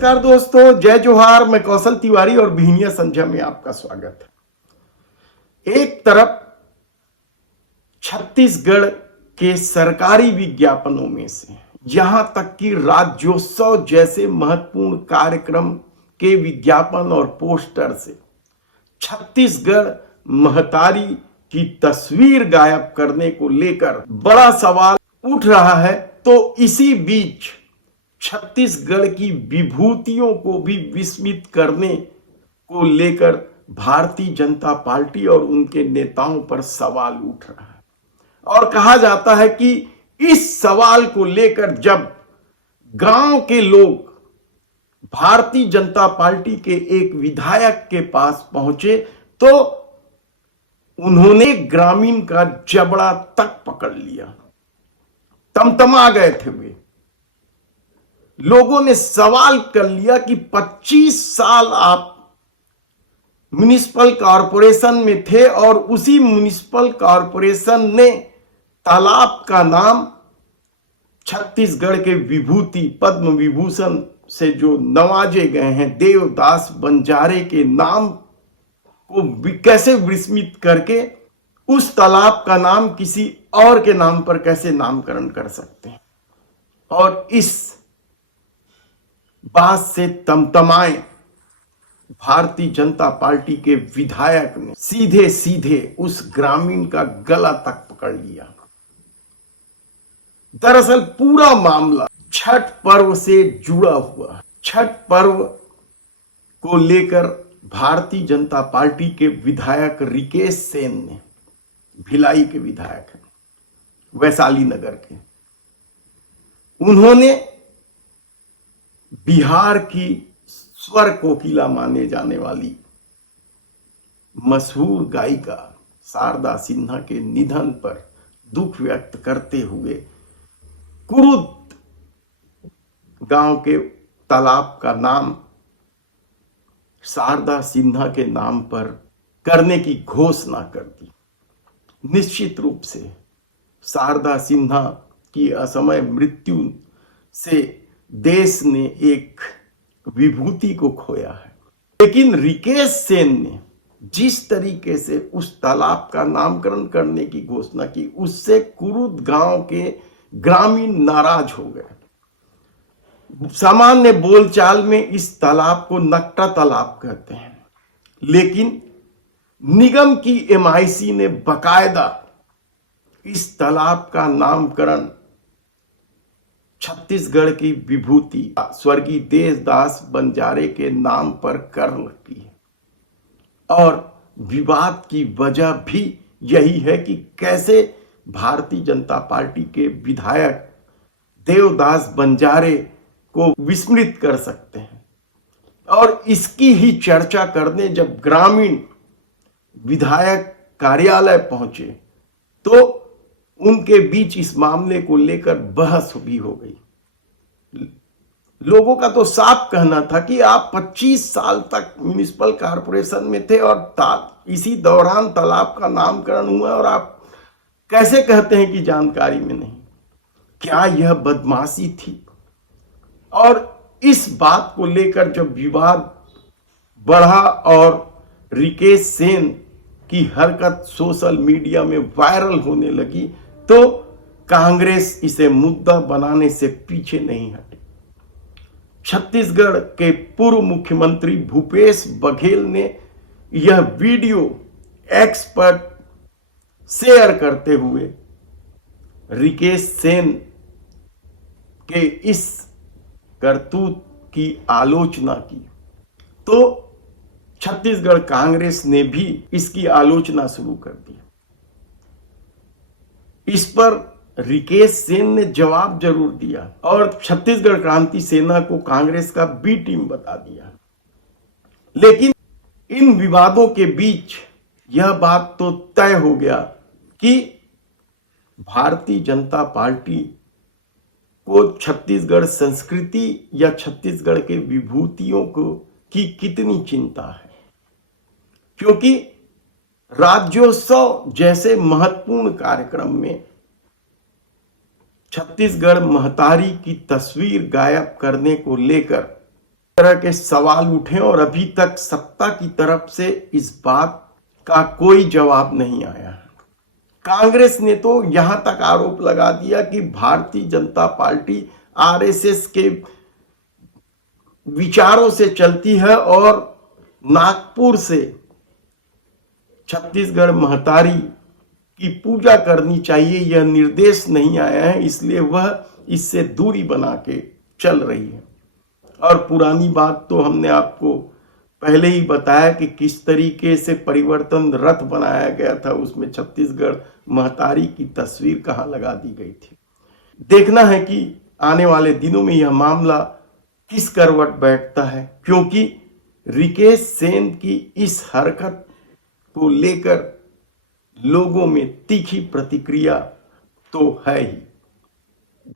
नमस्कार दोस्तों, जय जोहार। मैं कौशल तिवारी और बिहनिया संध्या में आपका स्वागत है। एक तरफ छत्तीसगढ़ के सरकारी विज्ञापनों में से यहां तक कि राज्योत्सव जैसे महत्वपूर्ण कार्यक्रम के विज्ञापन और पोस्टर से छत्तीसगढ़ महतारी की तस्वीर गायब करने को लेकर बड़ा सवाल उठ रहा है, तो इसी बीच छत्तीसगढ़ की विभूतियों को भी विस्मित करने को लेकर भारतीय जनता पार्टी और उनके नेताओं पर सवाल उठ रहा है। और कहा जाता है कि इस सवाल को लेकर जब गांव के लोग भारतीय जनता पार्टी के एक विधायक के पास पहुंचे तो उन्होंने ग्रामीण का जबड़ा तक पकड़ लिया। तमतमा गए थे वे। लोगों ने सवाल कर लिया कि 25 साल आप म्युनिसिपल कॉरपोरेशन में थे और उसी म्युनिसिपल कॉरपोरेशन ने तालाब का नाम छत्तीसगढ़ के विभूति पद्म विभूषण से जो नवाजे गए हैं देवदास बंजारे के नाम को कैसे विस्मित करके उस तालाब का नाम किसी और के नाम पर कैसे नामकरण कर सकते हैं। और इस बात से तमतमाए भारतीय जनता पार्टी के विधायक ने सीधे सीधे उस ग्रामीण का गला तक पकड़ लिया। दरअसल पूरा मामला छठ पर्व से जुड़ा हुआ। छठ पर्व को लेकर भारतीय जनता पार्टी के विधायक रिकेश सेन ने, भिलाई के विधायक हैं, वैशाली नगर के, उन्होंने बिहार की स्वर कोकिला माने जाने वाली मशहूर गायिका शारदा सिन्हा के निधन पर दुख व्यक्त करते हुए कुरुद गांव के तालाब का नाम शारदा सिन्हा के नाम पर करने की घोषणा कर दी। निश्चित रूप से शारदा सिन्हा की असमय मृत्यु से देश ने एक विभूति को खोया है, लेकिन रिकेश सेन ने जिस तरीके से उस तालाब का नामकरण करने की घोषणा की उससे कुरुद गांव के ग्रामीण नाराज हो गए। सामान्य बोलचाल में इस तालाब को नकटा तालाब कहते हैं, लेकिन निगम की एमआईसी ने बकायदा इस तालाब का नामकरण छत्तीसगढ़ की विभूति स्वर्गीय देवदास बंजारे के नाम पर कर रखी है। और विवाद की वजह भी यही है कि कैसे भारतीय जनता पार्टी के विधायक देवदास बंजारे को विस्मृत कर सकते हैं। और इसकी ही चर्चा करने जब ग्रामीण विधायक कार्यालय पहुंचे तो उनके बीच इस मामले को लेकर बहस भी हो गई। लोगों का तो साफ कहना था कि आप 25 साल तक म्युनिसिपल कॉरपोरेशन में थे और इसी दौरान तालाब का नामकरण हुआ और आप कैसे कहते हैं कि जानकारी में नहीं। क्या यह बदमाशी थी? और इस बात को लेकर जब विवाद बढ़ा और रिकेश सेन की हरकत सोशल मीडिया में वायरल होने लगी तो कांग्रेस इसे मुद्दा बनाने से पीछे नहीं हटी। छत्तीसगढ़ के पूर्व मुख्यमंत्री भूपेश बघेल ने यह वीडियो एक्स पर शेयर करते हुए रिकेश सेन के इस करतूत की आलोचना की तो छत्तीसगढ़ कांग्रेस ने भी इसकी आलोचना शुरू कर दी। इस पर रिकेश सेन ने जवाब जरूर दिया और छत्तीसगढ़ क्रांति सेना को कांग्रेस का बी टीम बता दिया। लेकिन इन विवादों के बीच यह बात तो तय हो गया कि भारतीय जनता पार्टी को छत्तीसगढ़ संस्कृति या छत्तीसगढ़ के विभूतियों को की कितनी चिंता है, क्योंकि राज्योत्सव जैसे महत्वपूर्ण कार्यक्रम में छत्तीसगढ़ महतारी की तस्वीर गायब करने को लेकर तरह के सवाल उठे और अभी तक सत्ता की तरफ से इस बात का कोई जवाब नहीं आया। कांग्रेस ने तो यहां तक आरोप लगा दिया कि भारतीय जनता पार्टी आरएसएस के विचारों से चलती है और नागपुर से छत्तीसगढ़ महतारी की पूजा करनी चाहिए, यह निर्देश नहीं आया है, इसलिए वह इससे दूरी बना के चल रही है। और पुरानी बात तो हमने आपको पहले ही बताया कि किस तरीके से परिवर्तन रथ बनाया गया था, उसमें छत्तीसगढ़ महतारी की तस्वीर कहां लगा दी गई थी। देखना है कि आने वाले दिनों में यह मामला किस करवट बैठता है, क्योंकि रिकेश सेन की इस हरकत को लेकर लोगों में तीखी प्रतिक्रिया तो है ही।